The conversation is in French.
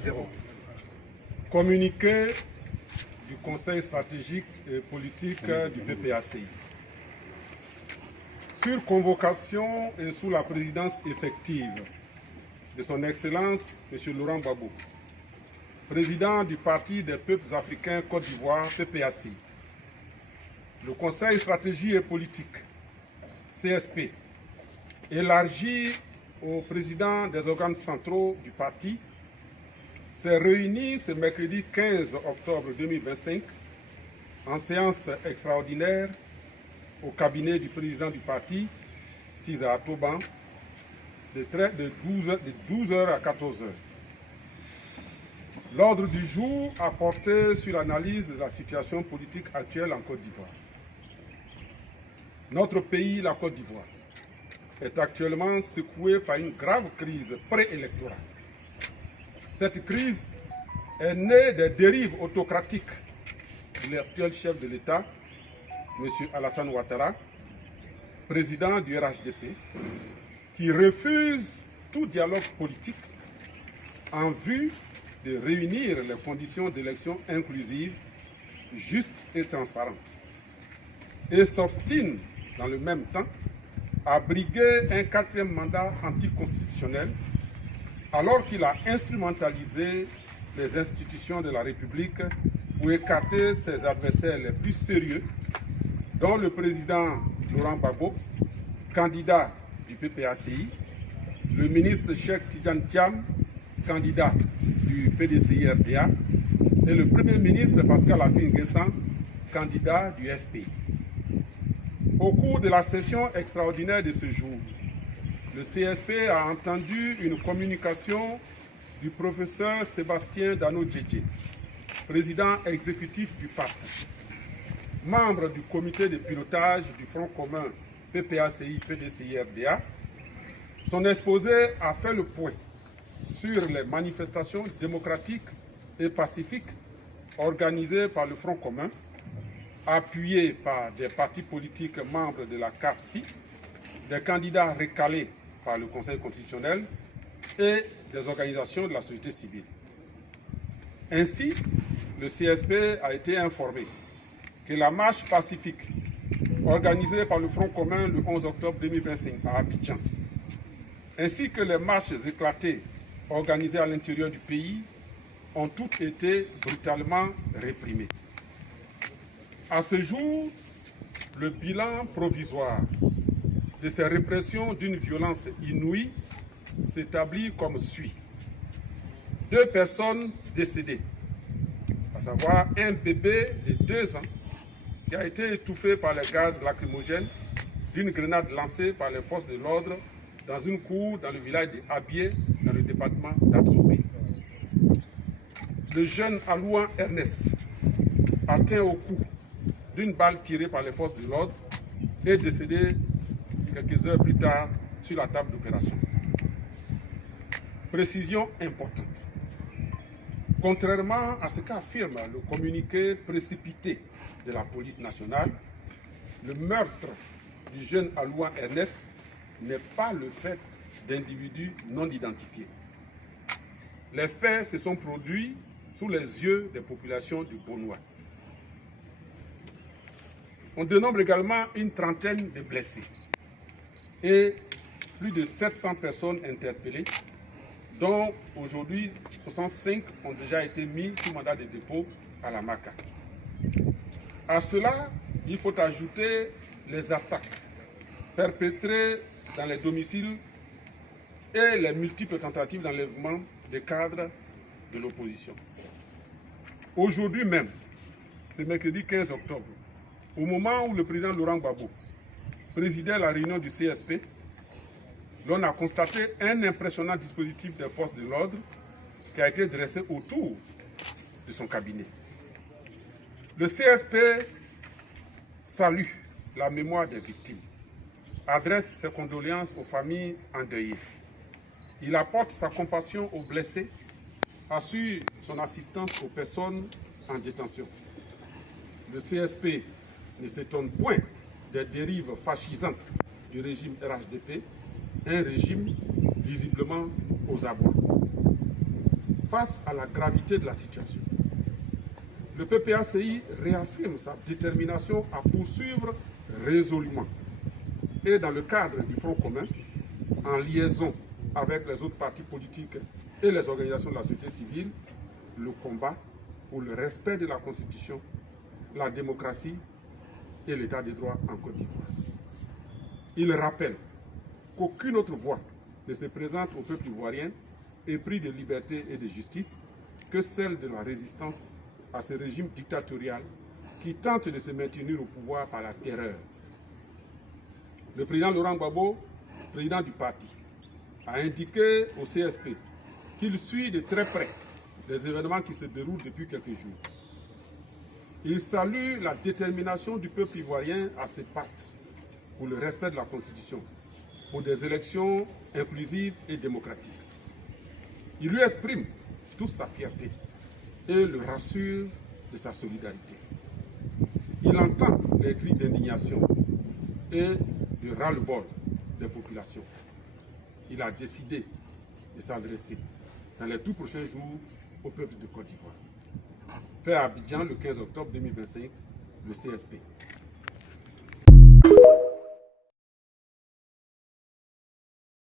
0. Communiqué du Conseil stratégique et politique du PPACI. Sur convocation et sous la présidence effective de son Excellence M. Laurent Gbagbo, président du Parti des peuples africains Côte d'Ivoire, PPACI, le Conseil stratégie et politique, CSP, élargi au président des organes centraux du parti, s'est réuni ce mercredi 15 octobre 2025 en séance extraordinaire au cabinet du président du parti, César Atoban, de 12h à 14h. L'ordre du jour a porté sur l'analyse de la situation politique actuelle en Côte d'Ivoire. Notre pays, la Côte d'Ivoire, est actuellement secoué par une grave crise préélectorale. Cette crise est née des dérives autocratiques de l'actuel chef de l'État, M. Alassane Ouattara, président du RHDP, qui refuse tout dialogue politique en vue de réunir les conditions d'élections inclusives, justes et transparentes, et s'obstine dans le même temps à briguer un 4e mandat anticonstitutionnel alors qu'il a instrumentalisé les institutions de la République pour écarter ses adversaires les plus sérieux, dont le président Laurent Gbagbo, candidat du PPACI, le ministre Cheikh Tidiane Thiam, candidat du PDCI-RDA, et le Premier ministre Pascal Affi-N'Guessan, candidat du FPI. Au cours de la session extraordinaire de ce jour, le CSP a entendu une communication du professeur Sébastien Dano-Djedje, président exécutif du parti, membre du comité de pilotage du Front commun PPACI-PDCI-RDA. Son exposé a fait le point sur les manifestations démocratiques et pacifiques organisées par le Front commun, appuyées par des partis politiques membres de la CAPSI, des candidats recalés par le Conseil constitutionnel et des organisations de la société civile. Ainsi, le CSP a été informé que la marche pacifique organisée par le Front commun le 11 octobre 2025 à Abidjan, ainsi que les marches éclatées organisées à l'intérieur du pays, ont toutes été brutalement réprimées. À ce jour, le bilan provisoire de ces répressions d'une violence inouïe s'établit comme suit. 2 personnes décédées, à savoir un bébé de 2 ans qui a été étouffé par les gaz lacrymogènes d'une grenade lancée par les forces de l'ordre dans une cour dans le village de Abié, dans le département d'Absoubé. Le jeune Alouan Ernest, atteint au cou d'une balle tirée par les forces de l'ordre, est décédé quelques heures plus tard sur la table d'opération. Précision importante. Contrairement à ce qu'affirme le communiqué précipité de la police nationale, le meurtre du jeune Alouan Ernest n'est pas le fait d'individus non identifiés. Les faits se sont produits sous les yeux des populations du Bonois. On dénombre également une trentaine de blessés et plus de 700 personnes interpellées, dont aujourd'hui 65 ont déjà été mis sous mandat de dépôt à la MACA. À cela, il faut ajouter les attaques perpétrées dans les domiciles et les multiples tentatives d'enlèvement des cadres de l'opposition. Aujourd'hui même, c'est mercredi 15 octobre, au moment où le président Laurent Gbagbo présidait la réunion du CSP, l'on a constaté un impressionnant dispositif des forces de l'ordre qui a été dressé autour de son cabinet. Le CSP salue la mémoire des victimes, adresse ses condoléances aux familles endeuillées. Il apporte sa compassion aux blessés, assure son assistance aux personnes en détention. Le CSP ne s'étonne point des dérives fascisantes du régime RHDP, un régime visiblement aux abois. face à la gravité de la situation. Le PPACI réaffirme sa détermination à poursuivre résolument et dans le cadre du Front commun, en liaison avec les autres partis politiques et les organisations de la société civile, le combat pour le respect de la Constitution, la démocratie et l'état des droits en Côte d'Ivoire. Il rappelle qu'aucune autre voie ne se présente au peuple ivoirien épris de liberté et de justice que celle de la résistance à ce régime dictatorial qui tente de se maintenir au pouvoir par la terreur. Le président Laurent Gbagbo, président du parti, a indiqué au CSP qu'il suit de très près les événements qui se déroulent depuis quelques jours. Il salue la détermination du peuple ivoirien à se battre pour le respect de la Constitution, pour des élections inclusives et démocratiques. Il lui exprime toute sa fierté et le rassure de sa solidarité. Il entend les cris d'indignation et de ras-le-bol des populations. Il a décidé de s'adresser dans les tout prochains jours au peuple de Côte d'Ivoire. Fait à Abidjan le 15 octobre 2025, le CSP.